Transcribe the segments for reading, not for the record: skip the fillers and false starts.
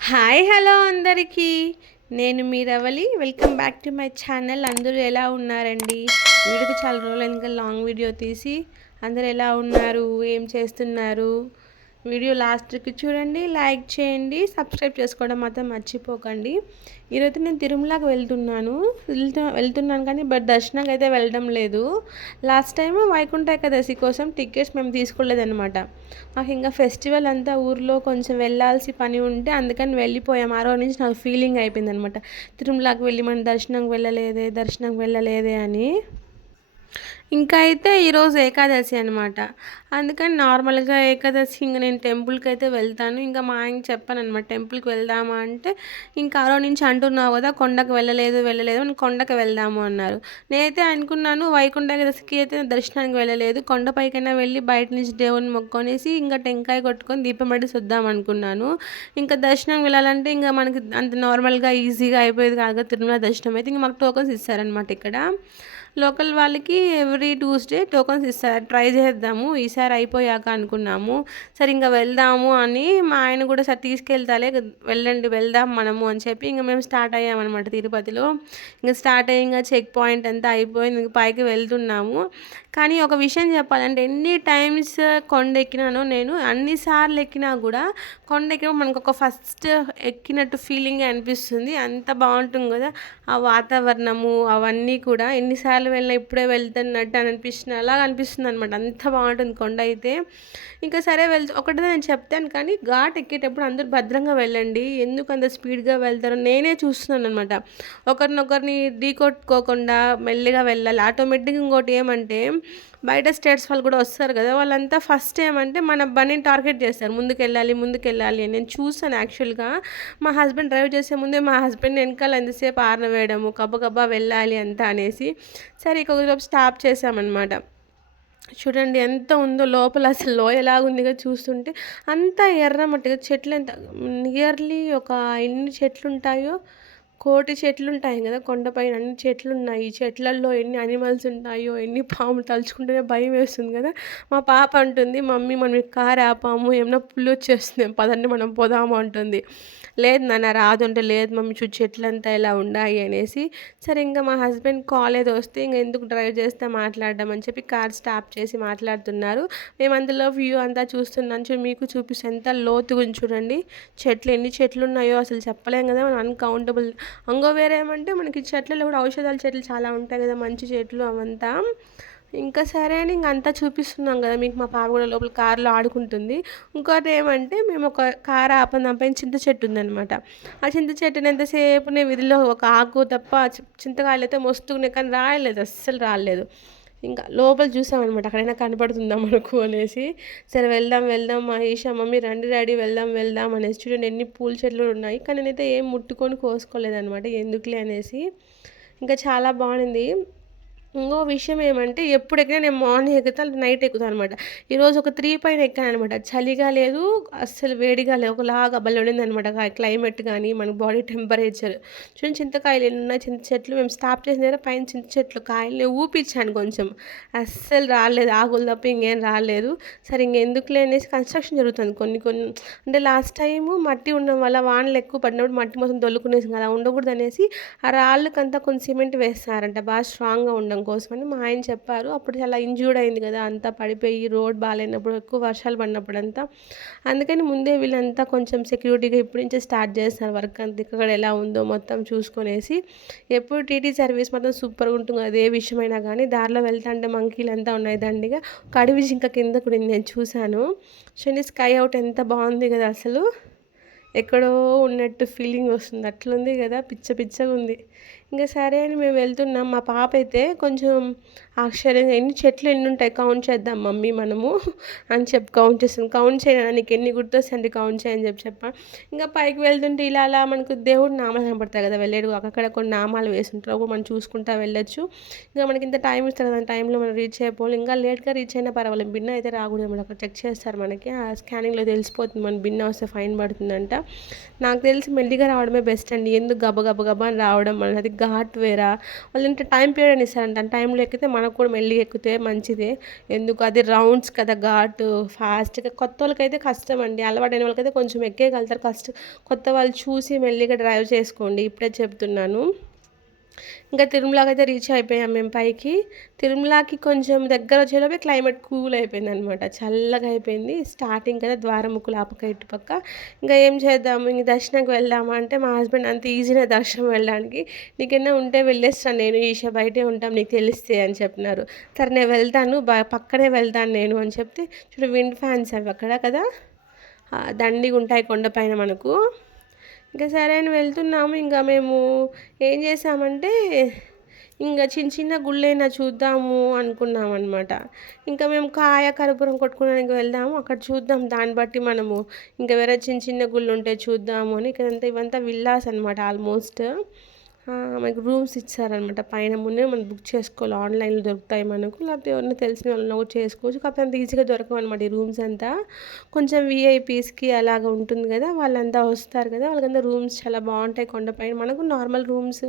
Hi hello అందరికీ. నేను మీ Ravali. Welcome back to my channel. అందరూ ఎలా ఉన్నారండి? వీడియోకి చాలా రోజులు ఇంకా లాంగ్ వీడియో తీసి అందరూ ఎలా ఉన్నారు, ఏం చేస్తున్నారు? వీడియో లాస్ట్కి చూడండి, లైక్ చేయండి, సబ్స్క్రైబ్ చేసుకోవడం మాత్రం మర్చిపోకండి. ఈరోజు నేను తిరుమలకి వెళ్తున్నాను కానీ దర్శనంకి అయితే వెళ్ళడం లేదు. లాస్ట్ టైం వైకుంఠ ఏకాదశి కోసం టికెట్స్ మేము తీసుకోలేదన్నమాట. మాకు ఇంకా ఫెస్టివల్ అంతా ఊర్లో కొంచెం వెళ్ళాల్సి పని ఉంటే అందుకని వెళ్ళిపోయాం. ఆ రోజు నుంచి నాకు ఫీలింగ్ అయిపోయింది అనమాట, తిరుమలకి వెళ్ళి మనం దర్శనంకి వెళ్ళలేదే అని. ఇంకా అయితే ఈరోజు ఏకాదశి అనమాట. అందుకని నార్మల్గా ఏకాదశి ఇంక నేను టెంపుల్కి అయితే వెళ్తాను. ఇంకా మా ఆయనకి చెప్పాను అనమాట, టెంపుల్కి వెళ్దామా అంటే, ఇంకా ఆ రోజు నుంచి అంటున్నావు కదా కొండకు వెళ్ళలేదు అని, కొండకు వెళ్దాము అన్నారు. నేనైతే అనుకున్నాను వైకుంఠ ఏకాదశికి అయితే దర్శనానికి వెళ్ళలేదు, కొండపైకైనా వెళ్ళి బయట నుంచి దేవుని మొక్కొనేసి ఇంకా టెంకాయ కొట్టుకొని దీపం పెట్టి వద్దాం అనుకున్నాను. ఇంకా దర్శనం వెళ్ళాలంటే ఇంకా మనకి అంత నార్మల్గా ఈజీగా అయిపోయేది కాదు కదా తిరుమల దర్శనం అయితే. ఇంక మాకు టోకన్స్ ఇస్తారనమాట ఇక్కడ లోకల్ వాళ్ళకి. ఎవ్రీ ట్యూస్డే టోకన్స్ ఇస్తారు, ట్రై చేద్దాము ఈసారి అయిపోయాక అనుకున్నాము. సరే ఇంకా వెళ్దాము అని మా ఆయన కూడా సరే తీసుకెళ్తాలే, వెళ్దాం మనము అని చెప్పి ఇంకా మేము స్టార్ట్ అయ్యామన్నమాట తిరుపతిలో. ఇంకా స్టార్ట్ అయ్యి ఇంకా చెక్ పాయింట్ అంతా అయిపోయింది, ఇంక పైకి వెళ్తున్నాము. కానీ ఒక విషయం చెప్పాలంటే, ఎన్ని టైమ్స్ కొండ ఎక్కినానో నేను, అన్నిసార్లు ఎక్కినా కూడా కొండ ఎక్కినప్పుడు మనకు ఒక ఫస్ట్ ఎక్కినట్టు ఫీలింగ్ అనిపిస్తుంది. అంత బాగుంటుంది కదా ఆ వాతావరణము, అవన్నీ కూడా ఎన్నిసార్లు వెళ్ళినా ఇప్పుడే వెళ్తున్నట్టు అనిపిస్తుంది, అలాగ అనిపిస్తుంది అనమాట. అంత బాగుంటుంది కొండ అయితే. ఇంకా సరే ఒకటే నేను చెప్తాను, కానీ ఘాట్ ఎక్కేటప్పుడు అందరూ భద్రంగా వెళ్ళండి. ఎందుకు అంత స్పీడ్గా వెళ్తారో నేనే చూస్తున్నాను అనమాట. ఒకరినొకరిని ఢీకొట్టుకోకుండా మెల్లిగా వెళ్ళాలి. ఆటోమేటిక్గా ఇంకోటి ఏమంటే, బయట స్టేట్స్ వాళ్ళు కూడా వస్తారు కదా, వాళ్ళంతా ఫస్ట్ ఏమంటే మన బండిని టార్గెట్ చేస్తారు, ముందుకెళ్ళాలి అని. నేను చూసాను యాక్చువల్గా. మా హస్బెండ్ డ్రైవ్ చేసే ముందే మా హస్బెండ్ వెనకాల ఎంతసేపు ఆరన వేయడము, గబగబా వెళ్ళాలి అంతా అనేసి. సరే ఇక స్టాప్ చేసామన్నమాట. చూడండి ఎంత ఉందో లోపల, అసలు లోయలాగుందిగా చూస్తుంటే. అంతా ఎర్రమట్టిగా చెట్లు, ఎంత నియర్లీ ఒక ఎన్ని చెట్లు ఉంటాయో, కోటి చెట్లు ఉంటాయి కదా కొండపైన, అన్ని చెట్లు ఉన్నాయి. ఈ చెట్లల్లో ఎన్ని అనిమల్స్ ఉంటాయో, ఎన్ని పాములు, తలుచుకుంటేనే భయం వేస్తుంది కదా. మా పాప అంటుంది, మమ్మీ మనం కారు ఆపాము, ఏమన్నా పుల్లు వచ్చేస్తుంది, పదండి మనం పోదాము అంటుంది. లేదు నాన్న రాదు అంటే, లేదు మమ్మీ చెట్లంతా ఇలా ఉన్నాయి అనేసి. సరే ఇంకా మా హస్బెండ్ కాల్ ఏదో వస్తే ఇంక ఎందుకు డ్రైవ్ చేస్తే మాట్లాడడం అని చెప్పి కార్ స్టాప్ చేసి మాట్లాడుతున్నారు. మేము అందులో వ్యూ అంతా చూస్తున్నాను. మీకు చూపిస్తే ఎంత లోతుగా ఉంది చూడండి. ఎన్ని చెట్లు ఉన్నాయో అసలు చెప్పలేం కదా, మనం అన్కౌంటబుల్. ఇంకో వేరే ఏమంటే, మనకి చెట్లలో కూడా ఔషధాల చెట్లు చాలా ఉంటాయి కదా, మంచి చెట్లు అవంతా. ఇంకా సరే అని ఇంక అంతా చూపిస్తున్నాం కదా మీకు. మా పాప కూడా లోపల కారులో ఆడుకుంటుంది. ఇంకోటి ఏమంటే, మేము ఒక కారు ఆపం, దానిపైన చింత చెట్టు ఉందనమాట. ఆ చింత చెట్టుని ఎంతసేపు నేను విధిలో ఒక ఆకు తప్ప చింతకాయలు అయితే మస్తున్నాయి, కానీ రాలేదు, అస్సలు రాలేదు. ఇంకా లోపల చూసామన్నమాట, అక్కడైనా కనపడుతుందా మనకు అనేసి. సరే వెళ్దాం మమ్మీ రండి డాడీ వెళ్దాం అనేసి. చూడండి ఎన్ని పూల చెట్లు ఉన్నాయి, కానీ నేనైతే ఏం ముట్టుకొని కోసుకోలేదనమాట, ఎందుకులే అనేసి. ఇంకా చాలా బాగుంది. ఇంకో విషయం ఏమంటే, ఎప్పుడు ఎక్కినా నేను మార్నింగ్ ఎక్కుతాను, నైట్ ఎక్కుతాను అనమాట. ఈరోజు ఒక 3 పైన ఎక్కాను అనమాట. చలిగా లేదు, అస్సలు వేడిగా లేదు, ఒకలాగా భలే ఉండిందనమాట క్లైమేట్ కానీ మన బాడీ టెంపరేచర్. చూడండి చింతకాయలు ఎన్ని ఉన్నాయి, చింత చెట్లు. మేము స్టాప్ చేసిన దగ్గర పైన చింత చెట్లు కాయలు ఊపించాను కొంచెం, అస్సలు రాలేదు, ఆకులు తప్ప ఇంకేం రాలేదు. సరే ఇంకెందుకులే అనేసి కన్స్ట్రక్షన్ జరుగుతుంది కొన్ని అంటే లాస్ట్ టైము మట్టి ఉండడం వల్ల వానలు ఎక్కువ పడినప్పుడు మట్టి మొత్తం దొల్లుకునేసి అలా ఉండకూడదు అనేసి ఆ రాళ్ళకంతా కొంచెం సిమెంట్ వేస్తారంట, బాగా స్ట్రాంగ్గా ఉండడం కోసమని మా ఆయన చెప్పారు. అప్పుడు చాలా ఇంజ్యూర్డ్ అయింది కదా, అంతా పడిపోయి రోడ్ బాగాలేనప్పుడు, ఎక్కువ వర్షాలు పడినప్పుడు అంతా. అందుకని ముందే వీళ్ళంతా కొంచెం సెక్యూరిటీగా ఇప్పటి నుంచే స్టార్ట్ చేస్తారు వర్క్ అంతా, ఇక్కడ ఎలా ఉందో మొత్తం చూసుకొనేసి. ఎప్పుడు టీటీ సర్వీస్ మొత్తం సూపర్గా ఉంటుంది, అదే విషయమైనా కానీ. దారిలో వెళ్తా అంటే మంకీలు అంతా ఉన్నాయి దండిగా. ఒక అడవి జింక కింద కూడా నేను చూశాను. చూడండి స్కై అవుట్ ఎంత బాగుంది కదా, అసలు ఎక్కడో ఉన్నట్టు ఫీలింగ్ వస్తుంది, అట్లుంది కదా, పిచ్చగా ఉంది. ఇంకా సరే అని మేము వెళ్తున్నాం. మా పాప అయితే కొంచెం ఆశ్చర్యంగా, ఎన్ని ఉంటాయి కౌంట్ చేద్దాం మమ్మీ మనము అని చెప్పి కౌంట్ చేస్తుంది. కౌంట్ చేయను, నీకు ఎన్ని గుర్తొస్తాయండి కౌంట్ చేయని చెప్పా. ఇంకా పైకి వెళ్తుంటే ఇలా అలా మనకు దేవుడు నామాలు కనపడతాయి కదా, వెళ్ళేడు అక్కడ కొన్ని నామాలు వేసుంటారు, అప్పుడు మనం చూసుకుంటా వెళ్ళొచ్చు. ఇంకా మనకి ఇంత టైం ఇస్తారు కదా, టైంలో మనం రీచ్ అయిపోవాలి. ఇంకా లేట్గా రీచ్ అయినా పర్వాలేదు, బిన్న అయితే రాకూడదు అనమాట. అక్కడ చెక్ చేస్తారు మనకి, ఆ స్కానింగ్లో తెలిసిపోతుంది మన బిన్న వస్తే ఫైన్ పడుతుందంట. నాకు తెలిసి మెల్లిగా రావడమే బెస్ట్ అండి, ఎందుకు గబ అని రావడం, అది ఘాట్ వేరా వాళ్ళు ఇంత టైం పీరియడ్ అని ఇస్తారంట టైంలో ఎక్కితే మనకు కూడా మెల్లిగా ఎక్కితే మంచిదే. ఎందుకు అది రౌండ్స్ కదా ఘాటు ఫాస్ట్గా. కొత్త వాళ్ళకైతే కష్టం అండి, అలవాటైన వాళ్ళకైతే కొంచెం ఎక్కేయగలుగుతారు. కొత్త వాళ్ళు చూసి మెల్లిగా డ్రైవ్ చేసుకోండి, ఇప్పుడే చెప్తున్నాను. ఇంకా తిరుమలకి అయితే రీచ్ అయిపోయాం మేము పైకి. తిరుమలకి కొంచెం దగ్గర వచ్చేలోపే క్లైమేట్ కూల్ అయిపోయింది అనమాట, చల్లగా అయిపోయింది. స్టార్టింగ్ కదా ద్వారముక్కులు ఆపక ఇటుపక్క. ఇంకా ఏం చేద్దాము, ఇంక దర్శనంకి వెళ్దామా అంటే మా హస్బెండ్ అంత ఈజీనే దర్శనం వెళ్ళడానికి, నీకన్నా ఉంటే వెళ్ళేస్తాను నేను, ఈషా బయటే ఉంటాం నీకు తెలిస్తే అని చెప్పినారు. సరే నేను వెళ్తాను, పక్కనే వెళ్తాను నేను అని చెప్తే చూడు విండ్ ఫ్యాన్స్ అవి అక్కడ కదా దండిగా ఉంటాయి కొండపైన మనకు. ఇంకా సరే అని వెళ్తున్నాము. ఇంకా మేము ఏం చేసామంటే ఇంకా చిన్న చిన్న గుళ్ళైనా చూద్దాము అనుకున్నాం అనమాట. ఇంకా మేము కాయ కర్పూరం కొట్టుకోవడానికి వెళ్దాము, అక్కడ చూద్దాం, దాన్ని బట్టి మనము ఇంకా వేరే చిన్న చిన్న గుళ్ళు ఉంటే చూద్దాము అని. ఇక్కడంతా ఇవంతా విల్లాస్ అనమాట ఆల్మోస్ట్. మనకు రూమ్స్ ఇచ్చారనమాట పైన. ముందే మనం బుక్ చేసుకోవాలి, ఆన్లైన్లో దొరుకుతాయి మనకు, లేకపోతే ఎవరైనా తెలిసిన వాళ్ళని కూడా చేసుకోవచ్చు. కాకపోతే అంత ఈజీగా దొరకవు అనమాట ఈ రూమ్స్ అంతా. కొంచెం వీఐపీస్కి అలాగ ఉంటుంది కదా, వాళ్ళంతా వస్తారు కదా, వాళ్ళకంతా రూమ్స్ చాలా బాగుంటాయి కొండపైన. మనకు నార్మల్ రూమ్స్,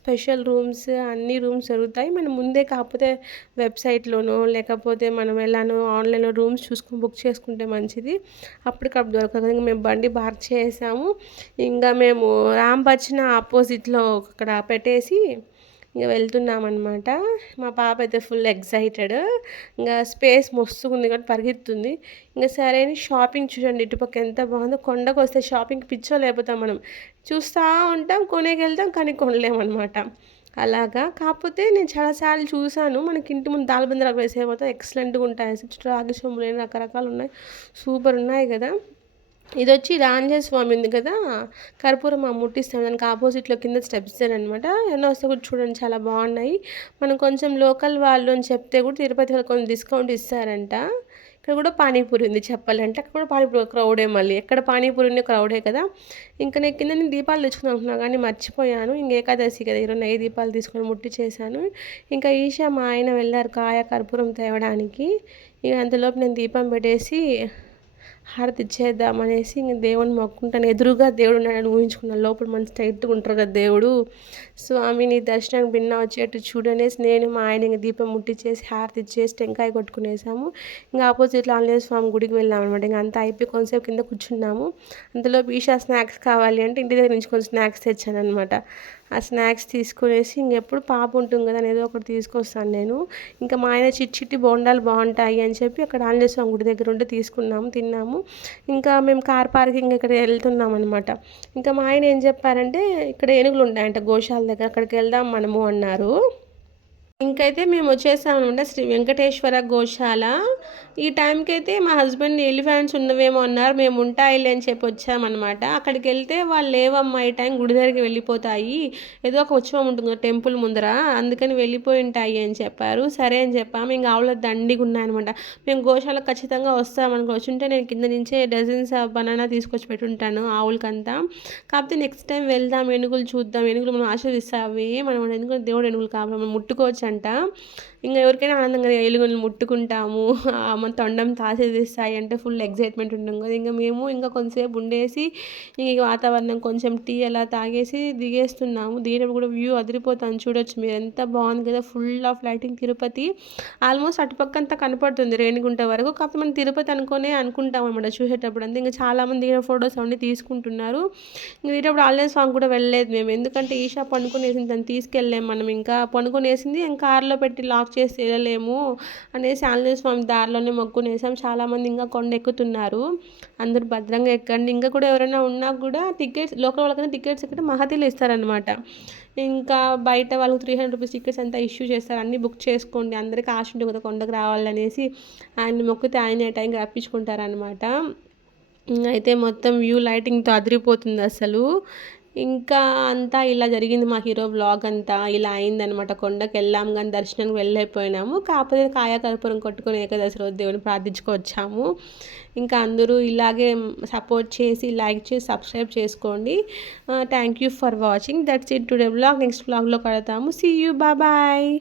స్పెషల్ రూమ్స్, అన్ని రూమ్స్ దొరుకుతాయి. మనం ముందే కాకపోతే వెబ్సైట్లోనో లేకపోతే మనం ఎలానో ఆన్లైన్లో రూమ్స్ చూసుకొని బుక్ చేసుకుంటే మంచిది, అప్పటికప్పుడు దొరకదు. ఇంకా మేము బండి పార్క్ చేసాము. ఇంకా మేము రాంబచ్చిన ఆపోజిట్లో అక్కడ పెట్టేసి ఇంకా వెళ్తున్నామన్నమాట. మా పాప అయితే ఫుల్ ఎగ్జైటెడ్, ఇంకా స్పేస్ మస్తుగా ఉంది కాబట్టి పరిగెత్తుంది. ఇంకా సరే అని షాపింగ్ చూడండి ఇటుపక్క ఎంత బాగుందో. కొండకు వస్తే షాపింగ్ పిచ్చో లేకపోతాం మనం, చూస్తూ ఉంటాం, కొనేకెళ్తాం కానీ కొనలేమన్నమాట అలాగా. కాకపోతే నేను చాలాసార్లు చూశాను, మనకి ఇంటి ముందు దాల్బందరాలు వేసేపోతే ఎక్సలెంట్గా ఉంటాయి, రాగి సొమ్ములు రకరకాలు ఉన్నాయి, సూపర్ ఉన్నాయి కదా. ఇది వచ్చి ఆంజనేయ స్వామి ఉంది కదా, కర్పూరం ముట్టిస్తాం, దానికి ఆపోజిట్లో కింద స్టెప్స్ అనమాట. ఎన్నో వస్తే కూడా చూడండి చాలా బాగున్నాయి. మనం కొంచెం లోకల్ వాళ్ళు అని చెప్తే కూడా తిరుపతి వాళ్ళు కొంచెం డిస్కౌంట్ ఇస్తారంట. ఇక్కడ కూడా పానీపూరి ఉంది చెప్పాలంటే, అక్కడ కూడా పానీపూరి క్రౌడే, మళ్ళీ ఎక్కడ పానీపూరి ఉంది క్రౌడే కదా. ఇంకా నేను కింద నేను దీపాలు తెచ్చుకుని అనుకున్నా కానీ మర్చిపోయాను. ఇంక ఏకాదశి కదా, ఈరోజు నెయ్యి దీపాలు తీసుకొని ముట్టి చేశాను. ఇంకా ఈషా మా ఆయన వెళ్ళారు కాయ కర్పూరం తేవడానికి. ఇక అంతలోపు నేను దీపం పెట్టేసి హారతి ఇచ్చేద్దామనేసి ఇంక దేవుని మొక్కుంటాను. ఎదురుగా దేవుడు ఉన్నాడని ఊహించుకున్నాను, లోపల మంచి స్ట్రైట్గా ఉంటారు కదా దేవుడు. స్వామి నీ దర్శనానికి భిన్న వచ్చేట్టు చూడనేసి నేను మా ఆయన ఇంక దీపం ముట్టించేసి హారతి ఇచ్చేసి టెంకాయ కొట్టుకునేసాము. ఇంకా ఆపోజిట్లో ఆంజనేయ స్వామి గుడికి వెళ్ళామన్నమాట. ఇంకా అంతా అయిపోయి కొంతసేపు కింద కూర్చున్నాము. అంతలో ఈషా స్నాక్స్ కావాలి అంటే ఇంటి దగ్గర నుంచి కొంచెం స్నాక్స్ తెచ్చాను అనమాట. ఆ స్నాక్స్ తీసుకునేసి ఇంకెప్పుడు పాప ఉంటుంది కదా ఏదో ఒకటి తీసుకొస్తాను నేను. ఇంకా మా ఆయన చిట్టి బోండాలు బాగుంటాయి అని చెప్పి అక్కడ ఆంజనేయ స్వామి గుడి దగ్గర ఉంటే తీసుకున్నాము, తిన్నాము. ఇంకా మేము కార్ పార్కింగ్ ఇక్కడ వెళ్తున్నాం అనమాట. ఇంకా మా ఆయన ఏం చెప్పారంటే ఇక్కడ ఏనుగులు ఉంటాయంట గోశాల దగ్గర, అక్కడికి వెళ్దాం మనము అన్నారు. ఇంకైతే మేము వచ్చేసామన్నమాట శ్రీ వెంకటేశ్వర గోశాల. ఈ టైంకి అయితే మా హస్బెండ్ ఎలిఫెంట్స్ ఉన్నవేమో అన్నారు, మేము ఉంటాయిలే అని చెప్పి వచ్చామన్నమాట. అక్కడికి వెళ్తే వాళ్ళు లేవమ్మా ఈ టైం గుడి దగ్గరికి వెళ్ళిపోతాయి, ఏదో ఒక ఉత్సవం ఉంటుంది టెంపుల్ ముందర, అందుకని వెళ్ళిపోయి ఉంటాయి అని చెప్పారు. సరే అని చెప్పాము. ఇంకా ఆవుల దండిగా ఉన్నాయన్నమాట. మేము గోశాలకు ఖచ్చితంగా వస్తామనుకో, వచ్చుంటే నేను కింద నుంచే డజన్స్ ఆఫ్ బనానా తీసుకొచ్చి పెట్టుంటాను ఆవులకంతా. కాకపోతే నెక్స్ట్ టైం వెళ్దాం, ఏనుగులు చూద్దాం, ఏనుగులు మనం ఆశీర్దిస్తావి, మనం ఎందుకంటే దేవుడు ఏనుగులు కావాలి, మనం ముట్టుకోవచ్చు అంట. ఇంకా ఎవరికైనా ఆనందంగా ఏలుగులను ముట్టుకుంటాము, మన తొండం ఆశీర్దిస్తాయి అంటే ఫుల్ ఎగ్జైట్మెంట్ ఉంటాం కదా. ఇంకా మేము ఇంకా కొంతసేపు ఉండేసి ఇంక వాతావరణం కొంచెం టీ అలా తాగేసి దిగేస్తున్నాము. దిగేటప్పుడు కూడా వ్యూ అదిరిపోతాను, చూడొచ్చు మీరు, ఎంత బాగుంది కదా, full of lighting. Tirupati almost అటుపక్క అంతా కనపడుతుంది రేణిగుంట వరకు. కాకపోతే మనం తిరుపతి అనుకుంటాం అనమాట చూసేటప్పుడు అంతే. ఇంకా చాలామంది దిగిన ఫొటోస్ అవన్నీ తీసుకుంటున్నారు. ఇంక దిగేటప్పుడు ఆంజనేయ స్వామి కూడా వెళ్ళలేదు మేము, ఎందుకంటే ఈషా పండుకొనేసింది, దాన్ని తీసుకెళ్ళలేము మనం. ఇంకా పండుకొనేసింది, ఇంకా కార్లో పెట్టి లాక్ చేసి వెళ్ళలేము అనేసి ఆంజనేయ స్వామి దారిలోనే మొక్కునేసాం. చాలామంది ఇంకా కొండ ఎక్కుతున్నారు, అందరూ భద్రంగా ఎక్కండి. ఇంకా కూడా ఎవరైనా ఉన్నా కూడా టికెట్స్, లోకల్ వాళ్ళకైనా టికెట్స్ ఎక్కడ మహతిలో ఇస్తారనమాట. ఇంకా బయట వాళ్ళకి 300 రూపీస్ టికెట్స్ అంతా ఇష్యూ చేస్తారు, అన్నీ బుక్ చేసుకోండి, అందరికీ ఆశ ఉంటుంది కదా కొండకు రావాలనేసి. ఆయన మొక్కితే ఆయన టైంకి రప్పించుకుంటారనమాట. అయితే మొత్తం వ్యూ లైటింగ్తో అదిరిపోతుంది అసలు. ఇంకా అంతా ఇలా జరిగింది మా హీరో బ్లాగ్ అంతా ఇలా అయిందనమాట. కొండకి వెళ్ళాము కానీ దర్శనానికి వెళ్ళైపోయినాము. కాకపోతే కాయకర్పూరం కొట్టుకొని ఏకాదశి రోజు దేవుని ప్రార్థించుకొచ్చాము. ఇంకా అందరూ ఇలాగే సపోర్ట్ చేసి లైక్ చేసి సబ్స్క్రైబ్ చేసుకోండి. Thank you for watching. That's it today blog. Next బ్లాగ్లో కడతాము. See you, bye.